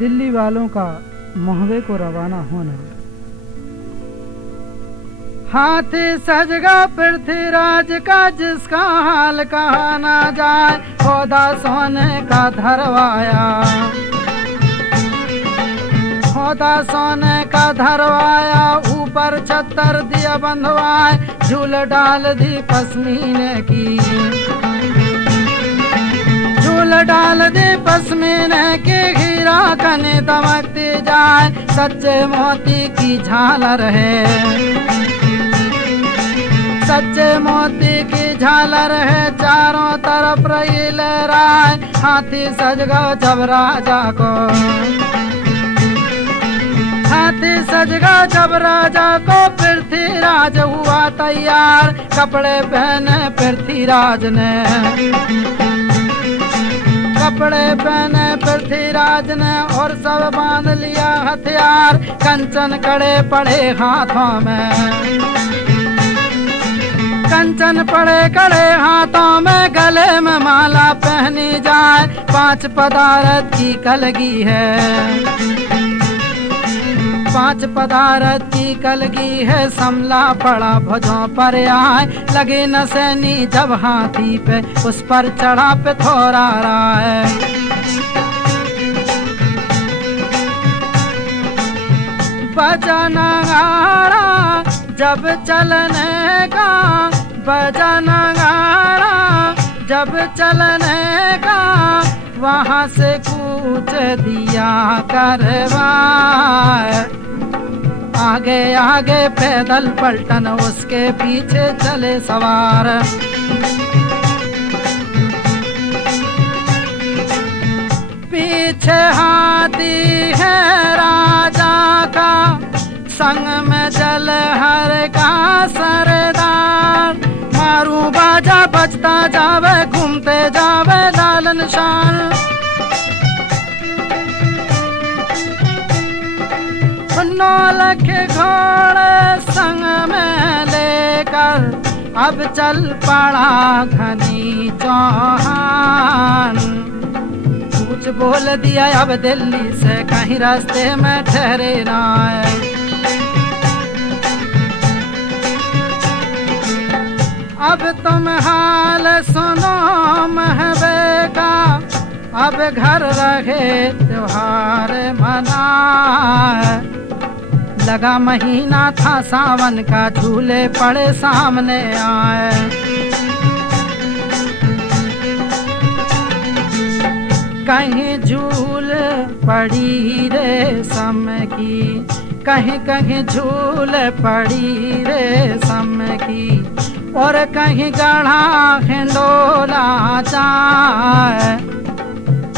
दिल्ली वालों का मोहवे को रवाना होना। हाथी सजगा पृथ्वीराज का जिसका हाल कहा ना जाए, खोदा सोने का धरवाया, खोदा सोने का धरवाया, ऊपर छत्तर दिया बंधवाए, झूल डाल दी पश्मीने की, झूल डाल दी पश्मीने की, हीरा कने दमकती जाए, सच्चे मोती की झालर है, सच्चे मोती की झालर है, चारों तरफ रही लहराए, हाथी सजगा जब राजा को, हाथी सजगा जब राजा को, पृथ्वीराज हुआ तैयार, कपड़े पहने पृथ्वीराज ने, कपड़े पहने पृथ्वीराज ने, और सब बांध लिया हथियार, कंचन कड़े पड़े हाथों में, कंचन पड़े कड़े हाथों में, गले में माला पहनी जाए, 5 पदार्थ की कलगी है, 5 पदार्थ की कलगी है, समला पड़ा भुजों पर आए, लगे नसैनी जब हाथी पे, उस पर चढ़ा पे थोड़ा रहा है, बजा नगाड़ा जब चलने का, बजा नगाड़ा जब चलने का, वहाँ से कूच दिया करवाए, आगे आगे पैदल पलटन, उसके पीछे चले सवार, पीछे हाथी है राजा का, संग में जलहर का सरदार, मारू बाजा बजता जावे, घूमते जावे लाल निशान, नौलख घोड़े संग में लेकर, अब चल पड़ा घनी चौहान, कुछ बोल दिया अब दिल्ली से, कहीं रास्ते में ठहरे ना आए, अब तुम हाल सुनो महबे का, अब घर रहे त्योहार मनाए, लगा महीना था सावन का, झूले पड़े सामने आए, कहीं झूल पड़ी रेशम की, कहीं कहीं झूल पड़ी रेशम की, और कहीं गढ़ा हिंडोला जाए,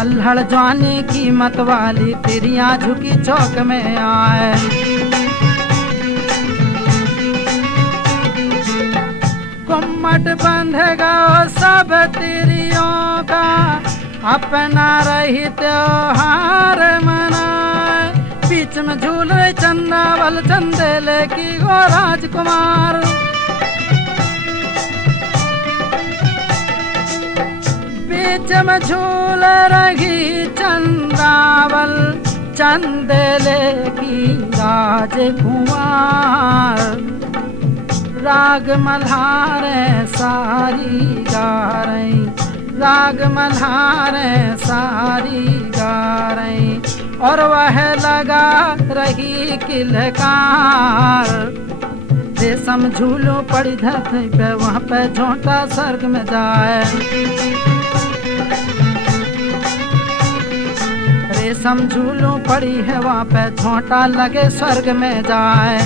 अल्हड़ जाने की मत वाली तिरियां झुकी चौक में आए, कुम्मट बंधेगा सब तिरियों का, अपना रही त्योहार मनाए, बीच में झूल रहे चंदावल चंदेले की गो राजकुमार, बीच में झूल रही चंदावल चंदेले की राजकुमार, राग मल्हारें सारी गा रही, राग मल्हारें सारी गा रही, और वह लगा रही किलकार, रेशम झूलो पड़ी धरती पे, वहाँ पे झोंटा स्वर्ग में जाए, रेशम झूलो पड़ी है वहाँ पे, झोंटा लगे स्वर्ग में जाए,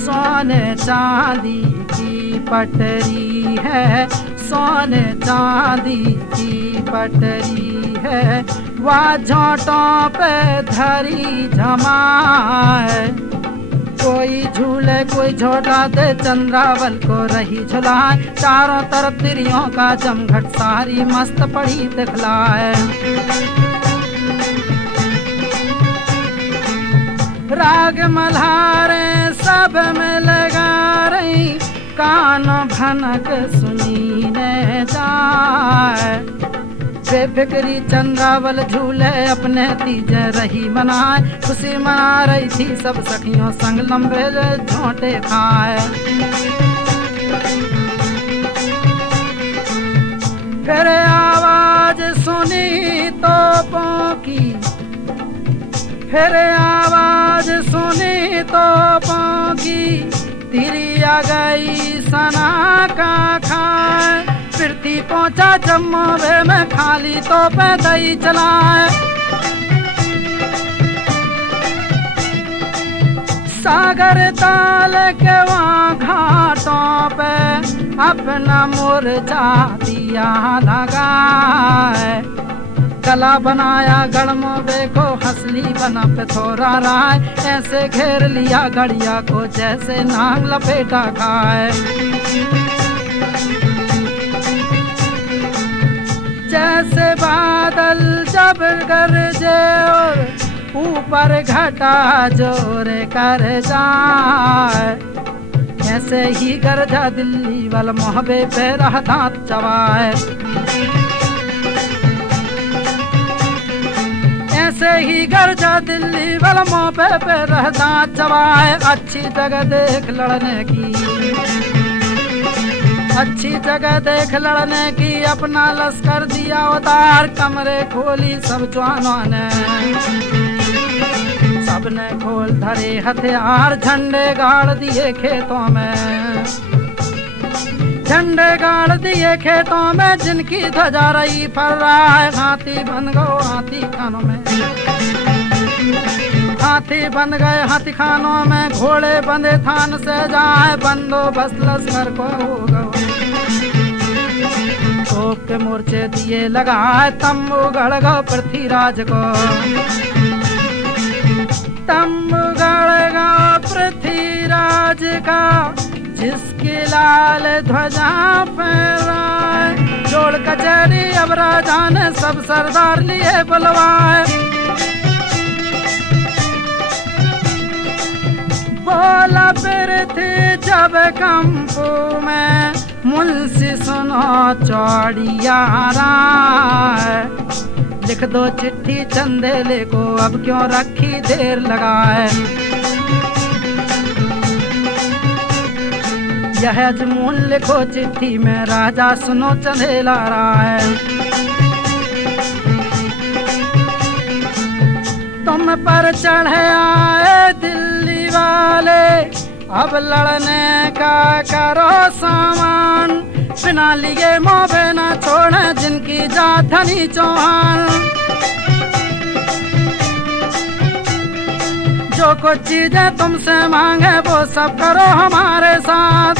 सोने चांदी की पटरी है, सोने चांदी की पटरी है, वह झोंटों पे धरी जमाए, कोई झूले कोई झोटा दे, चंद्रावल को रही झुलाए, चारों तरफ तिरियों का जमघट, सारी मस्त पड़ी दिखलाए, राग मल्हारें सब में लगा रही, कान भनक सुनी ने जाए, बेफिक्री चंद्रावल झूले अपने तीजे रही मनाए, खुशी मना रही थी सब सखियों संग लंबे झोंटे खाए। फिर आवाज सुनी तोपों की, फिर आवाज सुनी तोपों की, तिरी आ गई सना का खाए। फिरती पहुंचा जम्मू में खाली तो पैदल चलाए। सागर ताल के वहाँ घाटों पे अपना मोर्चा दिया लगाए। गला बनाया गड़मोबे को हंसली बना पे थोड़ा राय, ऐसे घेर लिया गड़िया को जैसे नांग लपेटा खाए। जैसे बादल जब गरजे और ऊपर घटा जोर कर जाए, ऐसे ही गरजा दिल्ली वाला मोहबे पे रहा दांत चबाए। ऐसे ही गरजा दिल्ली वाला मोहबे पे रहा दांत चबाए। अच्छी जगह देख लड़ने की, अच्छी जगह देख लड़ने की, अपना लश्कर दिया उतार। कमरे खोली सब जवानों ने, सबने खोल धरे हथियार। झंडे गाड़ दिए खेतों में, झंडे गाड़ दिए खेतों में, जिनकी ध्वजा रही फर्राए। हाथी बन गए हाथी खानों में, हाथी बन गए हाथी खानों में। घोड़े बंधे थान से जाए, बंदोबस्त लश्कर को हो गए। तोप के मोर्चे दिए लगाए, तंबू गड़ गो पृथ्वीराज को, तंबू गड़ गो पृथ्वीराज का, जिसकी लाल ध्वजा फहराए। जोड़ कचहरी अब राजा ने सब सरदार लिए बुलवाए। बोला पृथ्वी जब कंपू में, मुंशी सुनो चौड़िया राय। लिख दो चिट्ठी चंदेले को, अब क्यों रखी देर लगाए। यह अजमून लिखो चिट्ठी में, राजा सुनो चंदेला राय। तुम पर चढ़े आए दिल्ली वाले, अब लड़ने का करो सामान। बिना लिए मोबे न छोड़े, जिनकी जात धनी चौहान। जो कुछ चीजें तुमसे मांगे वो सब करो हमारे साथ।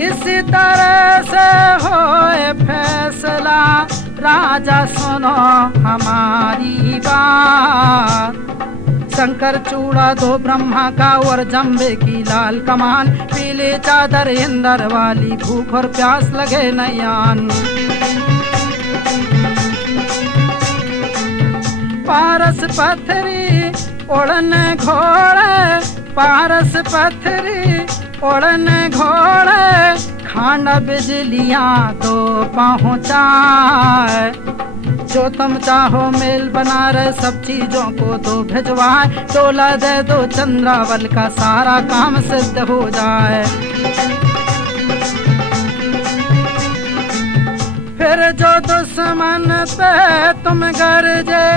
इसी तरह से होए फैसला, राजा सुनो हमारी बात। शंकर चूड़ा दो ब्रह्मा का और जम्बे की लाल कमान। पीली चादर इंदर वाली, भूख और प्यास लगे नयान। पारस पथरी उड़ने घोड़े, पारस पथरी उड़ने घोड़े। खांडा बिजलियां तो पहुँचाए, जो तुम चाहो मेल बना रहे सब चीजों को तो भिजवाए। तोला दे दो चंद्रावल का, सारा काम सिद्ध हो जाए। फिर जो दुश्मन पे तुम गरजे,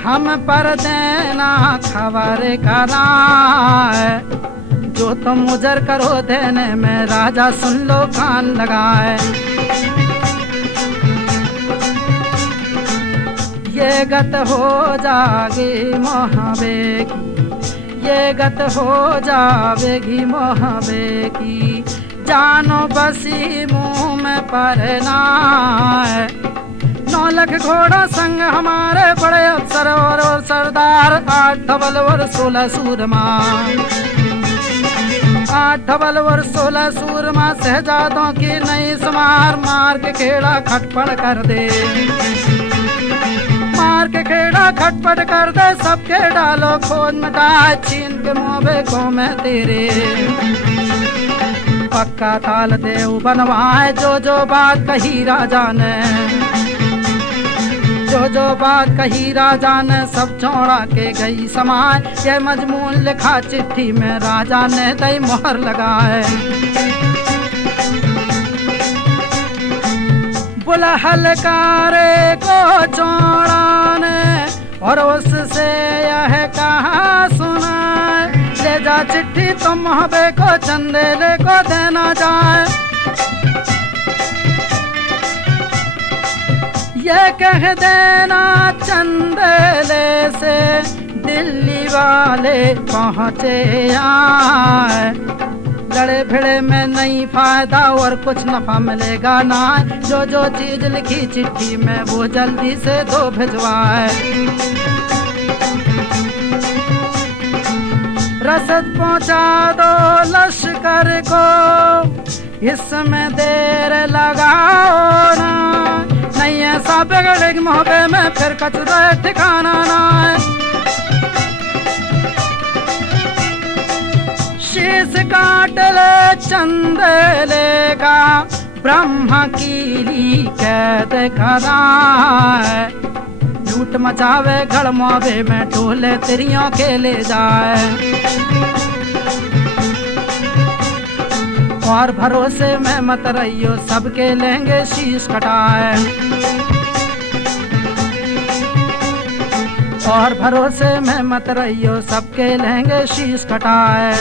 हम पर देना खबर कराए। जो तुम उजर करो देने में, राजा सुन लो कान लगाए। ये गत हो जाएगी मोहबे की, ये गत हो जाएगी मोहबे की। जानो बसी मुंह में परना है। 9 लाख घोड़ा संग हमारे बड़े अफसर और सरदार। 8 धवल और 16 सूरमा, 8 धवल और 16 सूरमा। शहजादों की नई समार, मार के खेड़ा खटपड़ कर दे, मार के खेड़ा खटपट कर दे। सबके डालो खोज मिटाए, छीन के मोबे को मैं तेरे। पक्का ताल देव बनवाए। जो बात कही राजा ने, जो बात कही राजा ने सब चौड़ा के गई समाए। ये मजमून लिखा चिट्ठी में राजा ने दई मोहर लगाए। बुलहल कारे को चौड़ा ने और उससे यह कहा सुना, ले जा चिट्ठी तुम मोहबे को चंदेले को देना जाए। ये कह देना चंदेले से दिल्ली वाले पहुँचे आए। लड़े भिड़े में नहीं फायदा और कुछ नफा मिलेगा ना। जो चीज लिखी चिट्ठी में वो जल्दी से दो भिजवाए। रसद पहुंचा दो लश्कर को, इसमें देर लगाओ ना। नहीं ऐसा बिगड़ेगी मोहबे में फिर कचरा ठिकाना ना। शीश काट ले चंदेले का, ब्रह्मा कीली कैद कराए। लूट मचावे गढ़ मोहबे में टोले तिरियों के ले जाए। और भरोसे में मत रहियो सबके लेंगे शीश कटाए। और भरोसे में मत रहियो सबके लेंगे शीश कटाए।